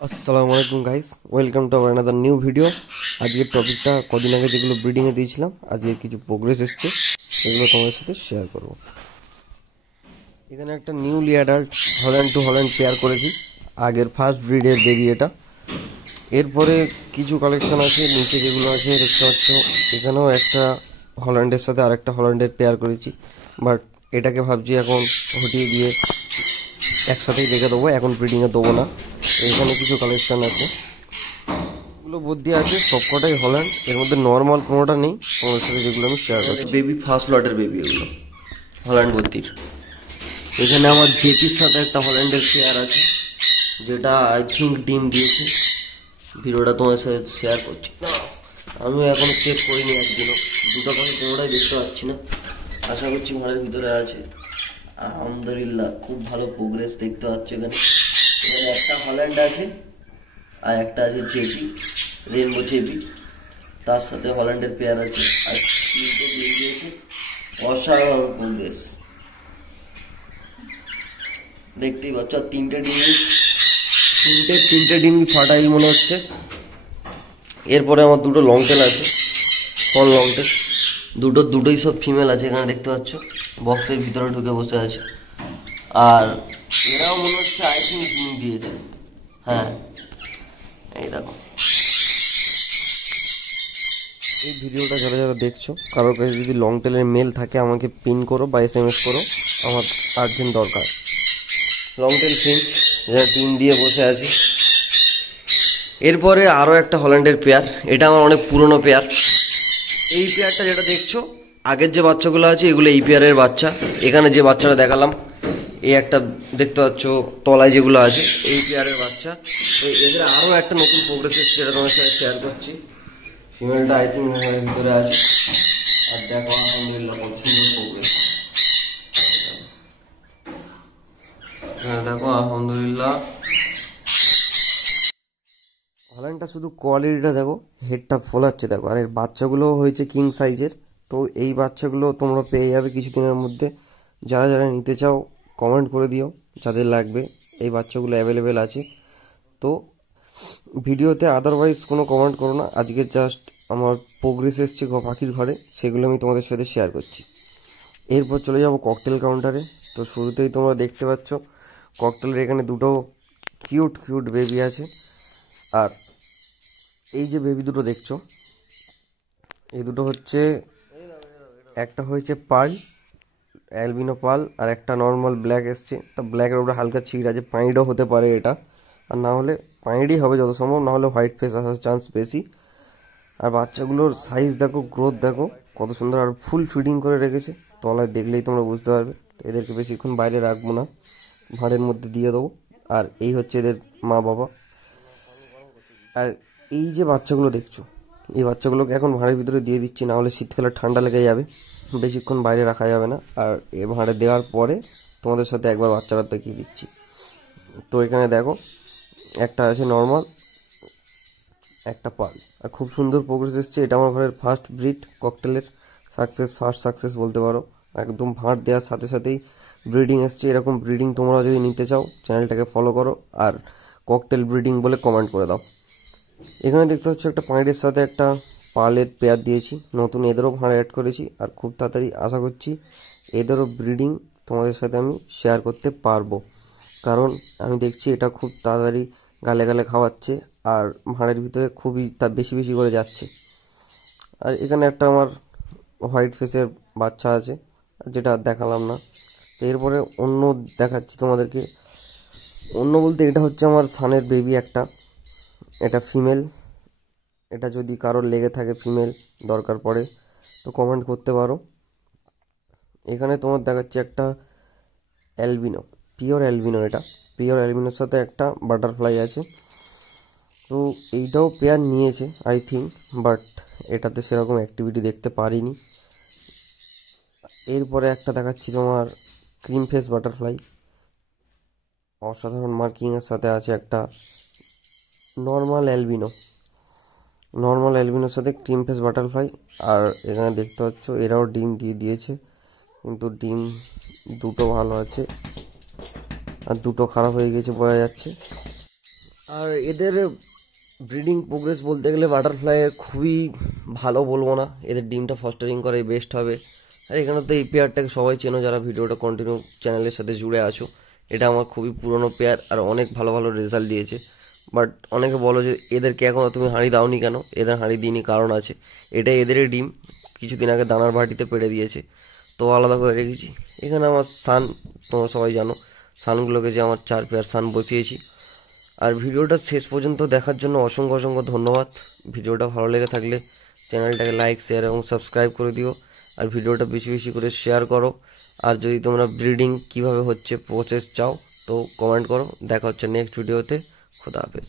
আসসালামু আলাইকুম guys, welcome to our another new video. আজকের টপিকটা কদিন আগে যেগুলো ব্রিডিংয়ে দিয়েছিলাম, আজকে কিছু প্রোগ্রেস এসছে, সেগুলো তোমাদের সাথে শেয়ার করব। এখানে একটা newly adult Holland to Holland pair করেছি, আগের ফার্স্ট ব্রিডের বেবি এটা। এরপরে কিছু কালেকশন আছে নিচে যেগুলো আছে দেখতে পাচ্ছ। এখানেও একটা হল্যান্ডের সাথে আরেকটা হল্যান্ডের পেয়ার করেছি, বাট এটাকে ভাবছি এখন হটিয়ে দিয়ে একসাথেই রেখে দেবো, এখন ব্রিডিংয়ে দেবো না। এখানে কিছু কালেকশন আছে, এগুলো বুদ্ধি আছে, সবকটাই হল্যান্ড, এর মধ্যে নর্মাল কোনোটা নেই। তোমাদের সাথে যেগুলো আমি শেয়ার করছি বেবি, ফার্স্ট লটের বেবি এগুলো হল্যান্ড ভর্তির। এখানে আমার জেপির সাথে একটা হল্যান্ডের পেয়ার আছে, যেটা আই থিঙ্ক ডিম দিয়েছে। ভিডিওটা তোমার সাথে শেয়ার করছি, আমিও এখনো চেক করিনি একদিনও। দুটো পাখি কোনোটাই দেখতে পাচ্ছি না, আশা করছি ঘরের ভিতরে আছে। আলহামদুলিল্লাহ খুব ভালো প্রোগ্রেস দেখতে পাচ্ছি। এখানে এখানে একটা হল্যান্ড আছে আর একটা আছে জেপি, রেনবো জেপি, তার সাথে হল্যান্ডের পেয়ার আছে আর তিনটে ডিম দিয়েছে। অসাধারণ প্রোগ্রেস দেখতেই পাচ্ছ। আর তিনটে ডিম ফার্টাইল মনে হচ্ছে। এরপরে আমার দুটো লং টেল আছে, কোন লং টেল, দুটোই সব ফিমেল আছে। এখানে দেখতে পাচ্ছ বক্সের ভিতরে ঢুকে বসে আছে। আর এরাও মনে হচ্ছে আই থিঙ্ক ডিম দিয়েছে। হ্যাঁ, এই দেখো। এই ভিডিওটা যারা যারা দেখছো, কারোর কাছে যদি লং টেলের মেল থাকে আমাকে পিন করো বা SMS করো, আমার আর্জেন্ট দরকার। লং টেল ফিঞ্চ যেটা ডিম দিয়ে বসে আছে। এরপরে আরও একটা হল্যান্ডের পেয়ার, এটা আমার অনেক পুরনো পেয়ার। এই পেয়ারটা যেটা দেখছো, আগের যে বাচ্চাগুলো আছে এগুলো এই পেয়ারের বাচ্চা। এখানে যে বাচ্চাটা দেখালাম, এই একটা দেখতে পাচ্ছ তলায় যেগুলো আছে, এই পেয়ারের বাচ্চা। তো এদের আরও একটা নতুন প্রোগ্রেস এসেছে, যেটা তোমার সাথে শেয়ার করছি। ফিমেলটা আই থিঙ্ক ঘরের ভিতরে আছে। আর দেখো আলহামদুলিল্লাহ কত সুন্দর প্রোগ্রেস। হ্যাঁ দেখো আলহামদুলিল্লাহ। হল্যান্ডটা শুধু কোয়ালিটিটা দেখো, হেডটা ফোলাচ্ছে দেখো। আর এর বাচ্চাগুলো হয়েছে কিং সাইজের। তো এই বাচ্চাগুলো তোমরা পেয়ে যাবে কিছুদিনের মধ্যে। যারা যারা নিতে চাও কমেন্ট করে দিও যাদের লাগবে, এই বাচ্চাগুলো অ্যাভেলেবেল আছে। তো ভিডিওতে আদারওয়াইজ কোনো কমেন্ট করো না, আজকে জাস্ট আমার প্রোগ্রেস এসছে পাখির ঘরে, সেগুলো আমি তোমাদের সাথে শেয়ার করছি। এরপর চলে যাব ককটেল কাউন্টারে। তো শুরুতেই তোমরা দেখতে পাচ্ছ ককটেলের এখানে দুটো কিউট বেবি আছে। আর এই যে বেবি দুটো দেখছো, এই দুটো হচ্ছে, একটা হয়েছে পার্ল, অ্যালবিনো পার্ল, আর একটা নর্মাল ব্ল্যাক এসছে। তা ব্ল্যাকের উপরে হালকা ছিঁড় আছে, পাইডও হতে পারে এটা, আর না হলে পাইডই হবে যত সম্ভব, না হলে হোয়াইট ফেস আসার চান্স বেশি। আর বাচ্চাগুলোর সাইজ দেখো, গ্রোথ দেখো কত সুন্দর, আর ফুল ফিডিং করে রেখেছে। তলায় দেখলেই তোমরা বুঝতে পারবে। এদেরকে বেশিক্ষণ বাইরে রাখবো না, ভাঁড়ের মধ্যে দিয়ে দেবো। আর এই হচ্ছে এদের মা বাবা। আর এই যে বাচ্চাগুলো দেখছো, এই বাচ্চাগুলোকে এখন ভাঁড়ের ভিতরে দিয়ে দিচ্ছি, না হলে শীতকালে ঠান্ডা লেগে যাবে, বেশিক্ষণ বাইরে রাখা যাবে না। আর এ ভাঁড়ে দেওয়ার পরে তোমাদের সাথে একবার বাচ্চারা দেখিয়ে দিচ্ছি। তো এখানে দেখো একটা আছে নর্মাল, একটা পার্ল, আর খুব সুন্দর প্রোগ্রেস এসছে। এটা আমার ঘরের ফার্স্ট ব্রিড ককটেলের, ফার্স্ট সাকসেস বলতে পারো। একদম ভাঁড় দেওয়ার সাথে সাথেই ব্রিডিং এসছে। এরকম ব্রিডিং তোমরা যদি নিতে চাও চ্যানেলটাকে ফলো করো, আর ককটেল ব্রিডিং বলে কমেন্ট করে দাও। এখানে দেখতে হচ্ছে একটা পাঁইড়ের সাথে একটা পার্লের পেয়ার দিয়েছি, নতুন এদেরও ভাঁড় অ্যাড করেছি। আর খুব তাড়াতাড়ি আশা করছি এদেরও ব্রিডিং তোমাদের সাথে আমি শেয়ার করতে পারবো, কারণ আমি দেখছি এটা খুব তাড়াতাড়ি গালে গালে খাওয়াচ্ছে, আর ভাঁড়ের ভিতরে খুবই তা বেশি বেশি করে যাচ্ছে। আর এখানে একটা আমার হোয়াইট ফেসের বাচ্চা আছে, যেটা দেখালাম না। এরপরে অন্য দেখাচ্ছি তোমাদেরকে। অন্য বলতে এটা হচ্ছে আমার সানের বেবি একটা, এটা ফিমেল। এটা যদি কারোর লেগে থাকে, ফিমেল দরকার পড়ে, তো কমেন্ট করতে পারো। এখানে তোমার দেখাচ্ছি একটা অ্যালবিনো, পিওর অ্যালবিনো। এটা পিওর অ্যালবিনোর সাথে একটা বাটারফ্লাই আছে। তো এইটাও পেয়ার নিয়েছে আই থিঙ্ক, বাট এটাতে সেরকম অ্যাক্টিভিটি দেখতে পারিনি। এরপরে একটা দেখাচ্ছি তোমার ক্রিম ফেস বাটারফ্লাই, অসাধারণ মার্কিংয়ের সাথে আছে একটা নর্মাল অ্যালবিনোর সাথে ক্রিম ফেস বাটারফ্লাই। আর এখানে দেখতে পাচ্ছ এরাও ডিম দিয়ে দিয়েছে, কিন্তু ডিম দুটো ভালো আছে আর দুটো খারাপ হয়ে গেছে বোঝা যাচ্ছে। আর এদের ব্রিডিং প্রোগ্রেস বলতে গেলে বাটারফ্লাইয়ের খুবই ভালো বলবো না, এদের ডিমটা ফস্টারিং করে বেস্ট হবে। আর এখানে তো এই পেয়ারটাকে সবাই চেনো যারা ভিডিওটা কন্টিনিউ চ্যানেলের সাথে জুড়ে আছো। এটা আমার খুবই পুরনো পেয়ার আর অনেক ভালো ভালো রেজাল্ট দিয়েছে। বাট অনেকে বলো যে এদেরকে এখনও তুমি হাঁড়ি দাওনি কেন, এদের হাঁড়ি দিইনি কারণ আছে, এটা এদেরই ডিম কিছুদিন আগে দানার বাটিতে পেড়ে দিয়েছে, তো আলাদা করে রেখেছি। এখানে আমার সান, তোমরা সবাই জানো সানগুলোকে যে আমার 4 পেয়ার সান বসিয়েছি। আর ভিডিওটা শেষ পর্যন্ত দেখার জন্য অসংখ্য অসংখ্য ধন্যবাদ। ভিডিওটা ভালো লেগে থাকলে চ্যানেলটাকে লাইক, শেয়ার এবং সাবস্ক্রাইব করে দিও। আর ভিডিওটা বেশি বেশি করে শেয়ার করো। আর যদি তোমরা ব্রিডিং কিভাবে হচ্ছে প্রসেস চাও তো কমেন্ট করো। দেখা হচ্ছে নেক্সট ভিডিওতে। খুদা হাফেজ।